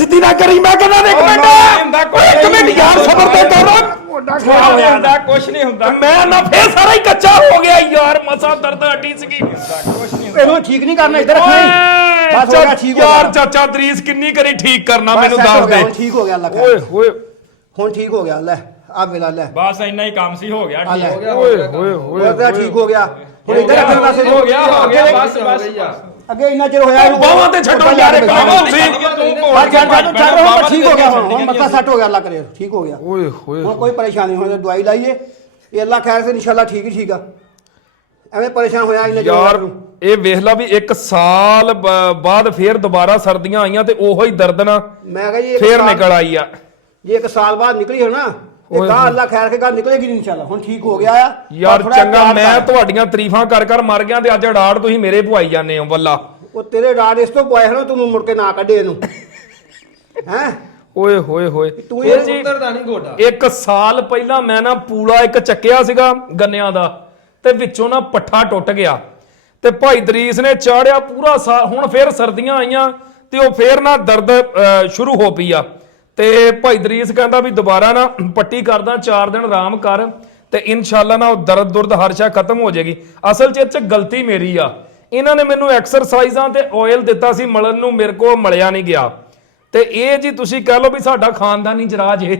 ਸਿੱਧੀ ਨਾ ਕਰੀ ਮੈਂ ਕਹਿੰਦਾ ਇੱਕ ਮਿੰਟ ਯਾਰ ਸਬਰ ਤੇ ਕਰੋ ਕੁਛ ਨਹੀਂ ਹੁੰਦਾ ਮੈਂ ਨਾ ਫੇਰ ਸਾਰਾ ਹੀ ਕੱਚਾ ਹੋ ਗਿਆ ਯਾਰ ਮਸਾ ਦਰਦ ਹਟੀ ਸੀਗੀ ਇਹਨੂੰ ਠੀਕ ਨਹੀਂ ਕਰਨਾ ਇੱਧਰ ਰੱਖਣੀ ਬਸ ਹੋ ਗਿਆ ਠੀਕ ਹੋ ਗਿਆ ਯਾਰ ਚਾਚਾ ਦਰੀਸ ਕਿੰਨੀ ਕਰੀ ਠੀਕ ਕਰਨਾ ਮੈਨੂੰ ਦੱਸ ਦੇ ਠੀਕ ਹੋ ਗਿਆ ਅੱਲਾ ਓਏ ਹੋਏ ਹੁਣ ਠੀਕ ਹੋ ਗਿਆ ਲੈ ਆ ਵੇਲਾ ਲੈ ਬਸ ਇੰਨਾ ਹੀ ਕੰਮ ਸੀ ਹੋ ਗਿਆ ਠੀਕ ਹੋ ਗਿਆ ਓਏ ਹੋਏ ਹੋਏ ਉਹਦਾ ਠੀਕ ਹੋ ਗਿਆ ਹੁਣ ਇੱਧਰ ਰੱਖਣ ਵਾਸਤੇ ਹੋ ਗਿਆ ਬਸ ਅੱਗੇ ਇੰਨਾ ਚਿਰ ਹੋਇਆ ਬਾਹਾਂ ਤੇ ਛੱਡੋ ਯਾਰ ਇਹ ਕੰਮ ਤੁਸੀਂ ਛੱਡ ਠੀਕ ਹੋ ਗਿਆ ਹੁਣ ਮਸਲਾ ਸੈੱਟ ਹੋ ਗਿਆ ਅੱਲਾ ਕਰੇ ਠੀਕ ਹੋ ਗਿਆ ਓਏ ਹੋਏ ਹੁਣ ਕੋਈ ਪਰੇਸ਼ਾਨੀ ਹੋਣੀ ਦਵਾਈ ਲਾਈਏ ਇਹ ਅੱਲਾ ਖੈਰ ਸੇ ਇਨਸ਼ਾਅੱਲਾ ਠੀਕ ਹੀ ਠੀਕ ਆ ਐਵੇਂ ਪਰੇਸ਼ਾਨ ਹੋਇਆ ਇੰਨਾ ਯਾਰ ਇਹ ਵੇਖ ਲਾ ਵੀ 1 ਸਾਲ ਬਾਅਦ ਫੇਰ ਦੁਬਾਰਾ ਸਰਦੀਆਂ ਆਈਆਂ ਤੇ ਉਹੋ ਹੀ ਦਰਦ ਨਾ ਮੈਂ ਕਹਾਂ ਜੀ ਫੇਰ ਨਿਕਲ ਆਈ ਆ ਜੇ 1 ਸਾਲ ਬਾਅਦ ਨਿਕਲੀ ਹੋ ਨਾ ਤੇ ਗਾਂ ਅੱਲਾ ਖੈਰ ਕੇ ਗਾਂ ਨਿਕਲੇਗੀ ਨਹੀਂ ਇਨਸ਼ਾਅੱਲਾ ਹੁਣ ਠੀਕ ਹੋ ਗਿਆ ਆ ਯਾਰ ਚੰਗਾ ਮੈਂ ਤੁਹਾਡੀਆਂ ਤਾਰੀਫਾਂ ਕਰ ਮਰ ਗਿਆ ਤੇ ਅੱਜ ਅੜਾੜ ਤੁਸੀਂ ਮੇਰੇ ਪਵਾਈ ਜਾਂਦੇ ਹੋ ਬੱਲਾ ਉਹ ਤੇਰੇ ਰਾਡ ਇਸ ਤੋਂ ਪਵਾਏ ਹਨ ਤੂੰ ਮੁੜ ਕੇ ਨਾ ਕੱਢੇ ਇਹਨੂੰ ਹੈ ਓਏ ਹੋਏ ਹੋਏ ਤੂੰ ਇਹ ਜੀ ਉਤਰਦਾ ਨਹੀਂ ਗੋਡਾ 1 ਸਾਲ ਪਹਿਲਾਂ ਮੈਂ ਨਾ ਪੂਲਾ ਇੱਕ ਚੱਕਿਆ ਸੀਗਾ ਗੰਨਿਆਂ ਦਾ ਤੇ ਵਿੱਚੋਂ ਨਾ ਪੱਠਾ ਟੁੱਟ ਗਿਆ ਤੇ ਭਾਈ ਦਰੀਸ ਨੇ ਚਾੜਿਆ ਪੂਰਾ ਸਾਲ ਹੁਣ ਫੇਰ ਸਰਦੀਆਂ ਆਈਆਂ ਤੇ ਉਹ ਫੇਰ ਨਾ ਦਰਦ ਸ਼ੁਰੂ ਹੋ ਪਈ ਆ ਤੇ ਭਾਈ ਦਰੀਸ ਕਹਿੰਦਾ ਵੀ ਦੁਬਾਰਾ ਨਾ ਪੱਟੀ ਕਰਦਾ 4 ਦਿਨ ਆਰਾਮ ਕਰ ਤੇ ਇਨਸ਼ਾਅੱਲਾ ਨਾ ਉਹ ਦਰਦ ਦੁਰਦ ਹਰ ਸ਼ਾ ਖਤਮ ਹੋ ਜਾਏਗੀ ਅਸਲ 'ਚ ਇਹ 'ਚ ਗਲਤੀ ਮੇਰੀ ਆ ਇਹਨਾਂ ਨੇ ਮੈਨੂੰ ਐਕਸਰਸਾਈਜ਼ਾਂ ਤੇ ਆਇਲ ਦਿੱਤਾ ਸੀ ਮਲਣ ਨੂੰ ਮੇਰੇ ਕੋਲ ਮਲਿਆ ਨਹੀਂ ਗਿਆ ਤੇ ਇਹ ਜੀ ਤੁਸੀਂ ਕਹਿ ਲਓ ਵੀ ਸਾਡਾ ਖਾਨਦਾਨੀ ਜਰਾਜ ਹੈ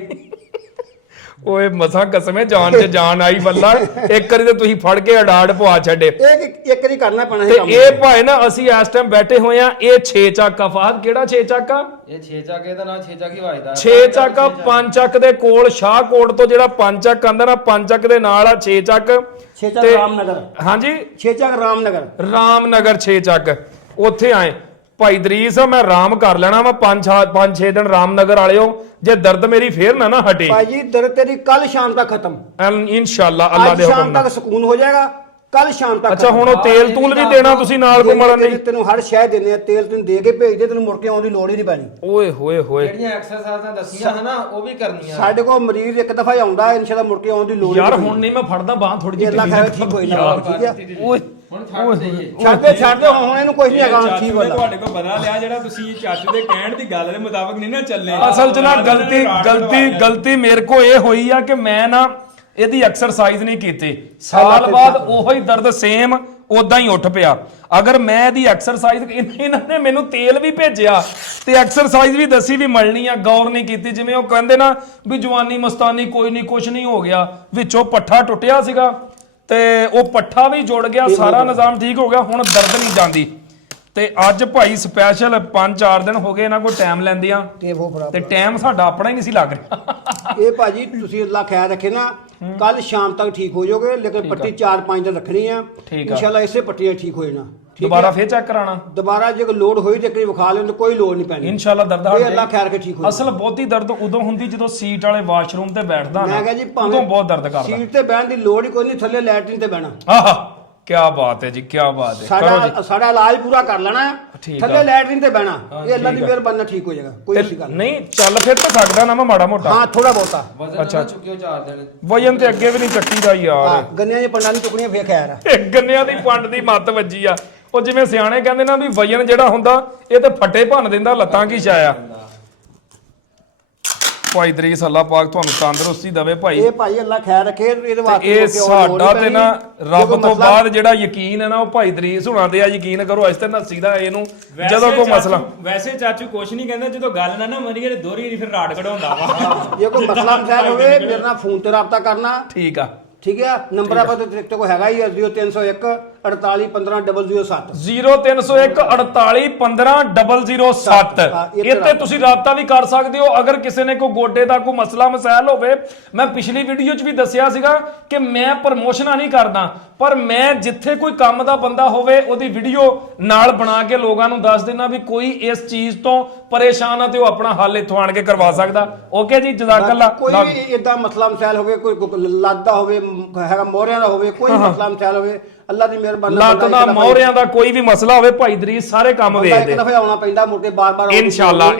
ਓਏ ਮਸਾਂ ਕਸਮੇ ਜਾਨ ਤੇ ਜਾਨ ਆਈ ਬੱਲਾ ਇੱਕ ਵਾਰੀ ਤੇ ਤੁਸੀਂ ਫੜ ਕੇ ਅਡਾੜ ਪਵਾ ਛੱਡੇ ਇਹ ਇੱਕ ਵਾਰੀ ਕਰਨਾ ਪੈਣਾ ਤੇ ਇਹ ਭਾਵੇਂ ਨਾ ਅਸੀਂ ਇਸ ਟਾਈਮ ਬੈਠੇ ਹੋਏ ਆ ਇਹ 6 ਚੱਕ ਆ ਫਾਹਦ ਕਿਹੜਾ 6 ਚੱਕ ਆ ਇਹ 6 ਚੱਕ ਇਹਦਾ ਨਾਮ 6 ਚੱਕ ਹੀ ਵੱਜਦਾ 6 ਚੱਕ ਆ 5 ਚੱਕ ਦੇ ਕੋਲ ਸ਼ਾਹਕੋਟ ਤੋਂ ਜਿਹੜਾ 5 ਚੱਕ ਆਂਦਾ ਨਾ 5 ਚੱਕ ਦੇ ਨਾਲ ਆ 6 ਚੱਕ 6 ਚੱਕ ਰਾਮਨਗਰ ਹਾਂਜੀ 6 ਚੱਕ ਰਾਮਨਗਰ 6 ਚੱਕ ਉੱਥੇ ਆਏ ਭਾਈ ਦਰੀਸ ਮੈਂ ਆਰਾਮ ਕਰ ਲੈਣਾ ਵਾ 5-6 ਦਿਨ ਰਾਮਨਗਰ ਵਾਲਿਓ ਜੇ ਦਰਦ ਮੇਰੀ ਫੇਰ ਨਾ ਹਟੇ ਭਾਜੀ ਦਰਦ ਤੇਰੀ ਕੱਲ ਸ਼ਾਮ ਤੱਕ ਖਤਮ ਇਨਸ਼ਾਅੱਲਾ ਅੱਲਾ ਦੇ ਹੁਕਮ ਸ਼ਾਮ ਤੱਕ ਸਕੂਨ ਹੋ ਜਾਏਗਾ ਕੱਲ ਸ਼ਾਮ ਤੱਕ ਅੱਛਾ ਹੁਣ ਉਹ ਤੇਲ ਤੂਲ ਵੀ ਦੇਣਾ ਤੁਸੀਂ ਨਾਲ ਕੋ ਮਲਣ ਲਈ ਤੈਨੂੰ ਹਰ ਸ਼ੈ ਦਿੰਦੇ ਆ ਤੇਲ ਤੈਨੂੰ ਦੇ ਕੇ ਭੇਜਦੇ ਤੈਨੂੰ ਮੁੜ ਕੇ ਆਉਣ ਦੀ ਲੋੜ ਹੀ ਨਹੀਂ ਪੈਣੀ ਓਏ ਹੋਏ ਹੋਏ ਜਿਹੜੀਆਂ ਐਕਸਰਸਾਈਜ਼ਾਂ ਦੱਸੀਆਂ ਹਨਾ ਉਹ ਵੀ ਕਰਨੀਆਂ ਸਾਡੇ ਕੋਲ ਮਰੀਜ਼ ਇੱਕ ਦਫਾ ਆਉਂਦਾ ਇਨਸ਼ਾਅੱਲਾ ਮੁੜ ਕੇ ਆਉਣ ਦੀ ਲੋੜ ਯਾਰ ਹੁਣ ਨਹੀਂ ਮੈਂ ਫੜਦਾ ਬਾਹ ਥੋੜੀ ਜਿਹੀ ਅੱਲਾ ਖੈਰ ਠੀਕ ਹੋਈ ਨਾ ਠੀਕ ਆ ਓਏ ਹੁਣ ਛੱਡ ਦੇਈਏ ਛੱਡ ਦੇ ਹੁਣ ਇਹਨੂੰ ਕੁਝ ਨਹੀਂ ਹੈਗਾ ਠੀਕ ਹੋ ਤੁਹਾਡੇ ਕੋਲ ਬਦਲਾ ਲਿਆ ਜਿਹੜਾ ਤੁਸੀਂ ਚਾਚੂ ਦੇ ਕਹਿਣ ਦੀ ਗੱਲ ਦੇ ਮੁਤਾਬਕ ਨਹੀਂ ਨਾ ਚੱਲੇ ਅਸਲ 'ਚ ਨਾ ਗਲਤੀ ਮੇਰੇ ਕੋ ਇਹ ਹੋਈ ਆ ਕਿ ਮੈਂ ਨਾ ਇਹਦੀ ਐਕਸਰਸਾਈਜ਼ ਨਹੀਂ ਕੀਤੀ ਸਾਲ ਬਾਅਦ ਉਹੋ ਹੀ ਦਰਦ ਸੇਮ ਉਦਾਂ ਹੀ ਉੱਠ ਪਿਆ ਅਗਰ ਮੈਂ ਇਹਦੀ ਐਕਸਰਸਾਈਜ਼ ਇਹਨਾਂ ਨੇ ਮੈਨੂੰ ਤੇਲ ਵੀ ਭੇਜਿਆ ਤੇ ਐਕਸਰਸਾਈਜ਼ ਵੀ ਦੱਸੀ ਵੀ ਮਲਣੀ ਆ ਗੌਰ ਨਹੀਂ ਕੀਤੀ ਜਿਵੇਂ ਉਹ ਕਹਿੰਦੇ ਨਾ ਵੀ ਜਵਾਨੀ ਮਸਤਾਨੀ ਕੋਈ ਨਹੀਂ ਕੁਛ ਨਹੀਂ ਹੋ ਗਿਆ ਵਿੱਚੋਂ ਪੱਠਾ ਟੁੱਟਿਆ ਸੀਗਾ ਤੇ ਉਹ ਪੱਠਾ ਵੀ ਜੁੜ ਗਿਆ ਸਾਰਾ ਨਿਜ਼ਾਮ ਠੀਕ ਹੋ ਗਿਆ ਹੁਣ ਦਰਦ ਨਹੀਂ ਜਾਂਦੀ ਤੇ ਅੱਜ ਭਾਈ ਸਪੈਸ਼ਲ 5-4 ਦਿਨ ਹੋ ਗਏ ਇਹਨਾਂ ਕੋਲ ਟਾਈਮ ਲੈਂਦੇ ਆ ਤੇ ਟਾਈਮ ਸਾਡਾ ਆਪਣਾ ਹੀ ਨਹੀਂ ਸੀ ਲੱਗ ਰਿਹਾ ਇਹ ਭਾਜੀ ਤੁਸੀਂ ਅੱਲਾ ਖੈਰ ਰੱਖੇ ਨਾ ਕੱਲ ਸ਼ਾਮ ਤੱਕ ਠੀਕ ਹੋ ਜਾਓਗੇ ਲੇਕਿਨ ਪੱਟੀ 4-5 ਦਿਨ ਰੱਖਣੀ ਆ ਇਨਸ਼ਾਅੱਲਾ ਇਸੇ ਪੱਟੀਆਂ ਠੀਕ ਹੋ ਜਾਣਾ ਦੁਬਾਰਾ ਫੇਰ ਚੈੱਕ ਕਰਾਣਾ ਦੁਬਾਰਾ ਜੇ ਲੋਡ ਹੋਈ ਤੇ ਕਰੀ ਵਿਖਾ ਲੈਣ ਤੇ ਕੋਈ ਲੋੜ ਨਹੀਂ ਪੈਣੀ ਇਨਸ਼ਾਅੱਲਾ ਦਰਦ ਹਟ ਜਾਏ ਅੱਲਾ ਖੈਰ ਕੇ ਠੀਕ ਹੋ ਅਸਲ ਬਹੁਤੀ ਦਰਦ ਉਦੋਂ ਹੁੰਦੀ ਜਦੋਂ ਸੀਟ ਵਾਲੇ ਵਾਸ਼ਰੂਮ ਤੇ ਬੈਠਦਾ ਨਾ ਮੈਂ ਕਹਾਂ ਜੀ ਉਦੋਂ ਬਹੁਤ ਦਰਦ ਕਰਦਾ ਸੀਟ ਤੇ ਬਹਿਣ ਦੀ ਲੋੜ ਹੀ ਕੋਈ ਨਹੀਂ ਥੱਲੇ ਲੈਟਰਿਨ ਤੇ ਬਹਿਣਾ ਆਹਾ ਕੀ ਬਾਤ ਹੈ ਜੀ ਕੀ ਬਾਤ ਹੈ ਸਾਡਾ ਇਲਾਜ ਪੂਰਾ ਕਰ ਲੈਣਾ ਥੱਲੇ ਲੈਟਰਿਨ ਤੇ ਬਹਿਣਾ ਇਹ ਅੱਲਾ ਦੀ ਮਿਹਰਬਾਨੀ ਠੀਕ ਹੋ ਜਾਏਗਾ ਕੋਈ ਐਸੀ ਗੱਲ ਨਹੀਂ ਚੱਲ ਫਿਰ ਤਾਂ ਸਕਦਾ ਨਾ ਮੈਂ ਮਾੜਾ ਮੋਟਾ ਹਾਂ ਥੋੜਾ ਬਹੁਤਾ ਅੱਛਾ ਚੁੱਕਿਓ 4 ਦਿਨ ਵਜਨ ਤੇ ਅੱਗੇ ਵੀ ਨਹੀਂ ਚੱਕੀਦਾ ਯਾਰ ਗੰਨਿਆਂ ਦੀ ਪੰਡਾਂ ਦੀ ਟੁਕੜੀਆਂ ਫੇਰ ਖੈਰ ਆ ਗੰਨਿਆਂ ਦੀ ਪੰਡ ਦੀ ਮੱਤ ਵੱਜੀ ਆ ਉਹ ਜਿਵੇਂ ਸਿਆਣੇ ਕਹਿੰਦੇ ਨਾ ਵੀ ਵਜਨ ਜਿਹੜਾ ਹੁੰਦਾ ਇਹ ਤੇ ਫੱਟੇ ਭੰਨ ਦਿੰਦਾ ਲੱਤਾਂ ਕੀ ਛਾਇਆ ਭਾਈ ਦਰੀਸ ਅੱਲਾਹ ਪਾਕ ਤੁਹਾਨੂੰ ਤੰਦਰੁਸਤੀ ਦੇਵੇ ਭਾਈ ਇਹ ਭਾਈ ਅੱਲਾ ਖੈਰ ਰੱਖੇ ਇਹਦੇ ਵਾਸਤੇ ਇਹ ਸਾਡਾ ਤੇ ਨਾ ਰੱਬ ਤੋਂ ਬਾਅਦ ਜਿਹੜਾ ਯਕੀਨ ਹੈ ਨਾ ਉਹ ਭਾਈ ਦਰੀਸ ਹੁਣਾਂ ਤੇ ਆ ਯਕੀਨ ਕਰੋ ਇਸ ਤੇ ਨੱਸੀ ਦਾ ਇਹਨੂੰ ਜਦੋਂ ਕੋਈ ਮਸਲਾ ਵੈਸੇ ਚਾਚੂ ਕੁਛ ਨਹੀਂ ਕਹਿੰਦਾ ਜਦੋਂ ਗੱਲ ਨਾ ਮਰੀਏ ਤੇ ਦੋਹਰੀ ਫਿਰ ਰਾੜ ਕਢਾਉਂਦਾ ਵਾ ਜੇ ਕੋਈ ਮਸਲਾ ਮਸਾਇਲ ਹੋਵੇ ਮੇਰੇ ਨਾਲ ਫੋਨ ਤੇ ਰਾਬਤਾ ਕਰਨਾ ਠੀਕ ਆ ਠੀਕ ਹੈ ਨੰਬਰ ਆਪਾਂ ਤੇ ਕੋ ਹੈਗਾ ਹੀ 0301 48 15 007 0301 48 15 007 ਇੱਥੇ ਤੁਸੀਂ ਰਾਬਤਾ ਵੀ ਕਰ ਸਕਦੇ ਹੋ ਅਗਰ ਕਿਸੇ ਨੇ ਕੋਈ ਗੋਡੇ ਦਾ ਕੋਈ ਮਸਲਾ ਮਸਾਇਲ ਹੋਵੇ ਮੈਂ ਪਿਛਲੀ ਵੀਡੀਓ 'ਚ ਵੀ ਦੱਸਿਆ ਸੀਗਾ ਕਿ ਮੈਂ ਪ੍ਰਮੋਸ਼ਨਾਂ ਨਹੀਂ ਕਰਦਾ ਪਰ ਮੈਂ ਜਿੱਥੇ ਕੋਈ ਕੰਮ ਦਾ ਬੰਦਾ ਹੋਵੇ ਉਹਦੀ ਵੀਡੀਓ ਨਾਲ ਬਣਾ ਕੇ ਲੋਕਾਂ ਨੂੰ ਦੱਸ ਦੇਣਾ ਵੀ ਕੋਈ ਇਸ ਚੀਜ਼ ਤੋਂ ਪਰੇਸ਼ਾਨ ਆ ਤੇ ਉਹ ਆਪਣਾ ਹੱਲ ਇੱਥੋਂ ਆਣ ਕੇ ਕਰਵਾ ਸਕਦਾ ਓਕੇ ਜੀ ਜਜ਼ਾਕੱਲਾ ਕੋਈ ਵੀ ਇਦਾਂ ਮਸਲਾ ਮਸਾਇਲ ਹੋਵੇ ਕੋਈ ਲੱਤ ਦਾ ਹੋਵੇ ਹੈਗਾ ਮੋਹਰਿਆਂ ਦਾ ਹੋਵੇ ਕੋਈ ਮਸਲਾ ਮਸਾਇਲ ਹੋਵੇ ਅੱਲਾ ਦੀ ਮਿਹਰਬਾਨੀ ਲੱਤ ਦਾ ਮੌਹਰਿਆਂ ਦਾ ਕੋਈ ਵੀ ਮਸਲਾ ਹੋਵੇ ਭਾਈ ਦਰੀਸ ਸਾਰੇ ਕੰਮ ਵੇਚਦੇ ਇੱਕ ਦਫਾ ਆਉਣਾ ਪੈਂਦਾ ਮੁੜ ਕੇ ਬਾਰ-ਬਾਰ ਇਨਸ਼ਾਅੱਲਾ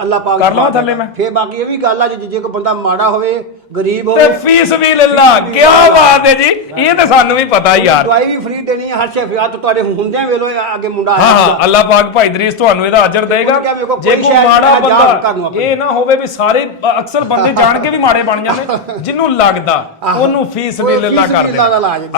ਅੱਲਾ ਪਾਕ ਕਰ ਲਵਾਂ ਥੱਲੇ ਮੈਂ ਫੇਰ ਬਾਕੀ ਇਹ ਵੀ ਗੱਲ ਆ ਜੇ ਕੋਈ ਬੰਦਾ ਮਾੜਾ ਹੋਵੇ ਗਰੀਬ ਤੇ ਹੋਵੇ ਫੀਸ ਵੀ ਲੱਲਾ ਕੀ ਬਾਤ ਹੈ ਜੀ ਇਹ ਤਾਂ ਸਾਨੂੰ ਵੀ ਪਤਾ ਯਾਰ ਦਵਾਈ ਵੀ ਫ੍ਰੀ ਦੇਣੀ ਹੈ ਹਰ ਸ਼ੈ ਫ੍ਰੀ ਤੁਹਾਡੇ ਹੁੰਦਿਆਂ ਵੇਲੋ ਅੱਗੇ ਮੁੰਡਾ ਹਾਂ ਹਾਂ ਅੱਲਾ ਪਾਕ ਭਾਈ ਦਰੀਸ ਤੁਹਾਨੂੰ ਇਹਦਾ ਅਜਰ ਦੇਗਾ ਜੇ ਕੋਈ ਮਾੜਾ ਬੰਦਾ ਇਹ ਨਾ ਹੋਵੇ ਵੀ ਸਾਰੇ ਅਕਸਰ ਬੰਦੇ ਜਾਣ ਕੇ ਵੀ ਮਾੜੇ ਬਣ ਜਾਂਦੇ ਜਿਹਨੂੰ ਲੱਗਦਾ ਉਹਨੂੰ ਫੀਸ ਵੀ ਲੱਲਾ ਕਰ ਦੇ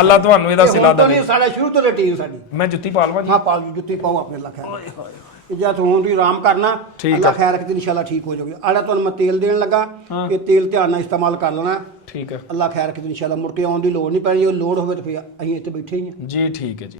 ਅੱਲਾ ਤੁਹਾਨੂੰ ਇਹਦਾ ਸਿਲਾ ਦੇਵੇ ਸਾਡਾ ਸ਼ੁਰੂ ਤੋਂ ਰੁਟੀਨ ਸਾਡੀ ਮੈਂ ਜੁੱਤੀ ਪਾ ਲਵਾਂ ਜੀ ਹਾਂ ਪਾ ਜੁੱਤੀ ਪਾਓ ਆਪਣੇ ਅੱਲਾ ਖੈਰ ਜਦ ਹੁਣ ਵੀ ਆਰਾਮ ਕਰਨਾ ਅੱਲਾ ਖੈਰ ਰੱਖੇ ਇਨਸ਼ਾਅੱਲਾ ਠੀਕ ਹੋ ਜਾਓਗੇ ਆਲਾ ਤੁਹਾਨੂੰ ਮੈਂ ਤੇਲ ਦੇਣ ਲੱਗਾ ਕਿ ਤੇਲ ਧਿਆਨ ਨਾਲ ਇਸਤੇਮਾਲ ਕਰ ਲੈਣਾ ਠੀਕ ਹੈ ਅੱਲਾ ਖੈਰ ਰੱਖੇ ਇਨਸ਼ਾਅੱਲਾ ਮੁੜ ਕੇ ਆਉਣ ਦੀ ਲੋੜ ਨਹੀਂ ਪੈਣੀ ਜੇ ਲੋੜ ਹੋਵੇ ਤਾਂ ਫਿਰ ਅਸੀਂ ਇੱਥੇ ਬੈਠੇ ਹੀ ਹਾਂ ਜੀ ਠੀਕ ਹੈ ਜੀ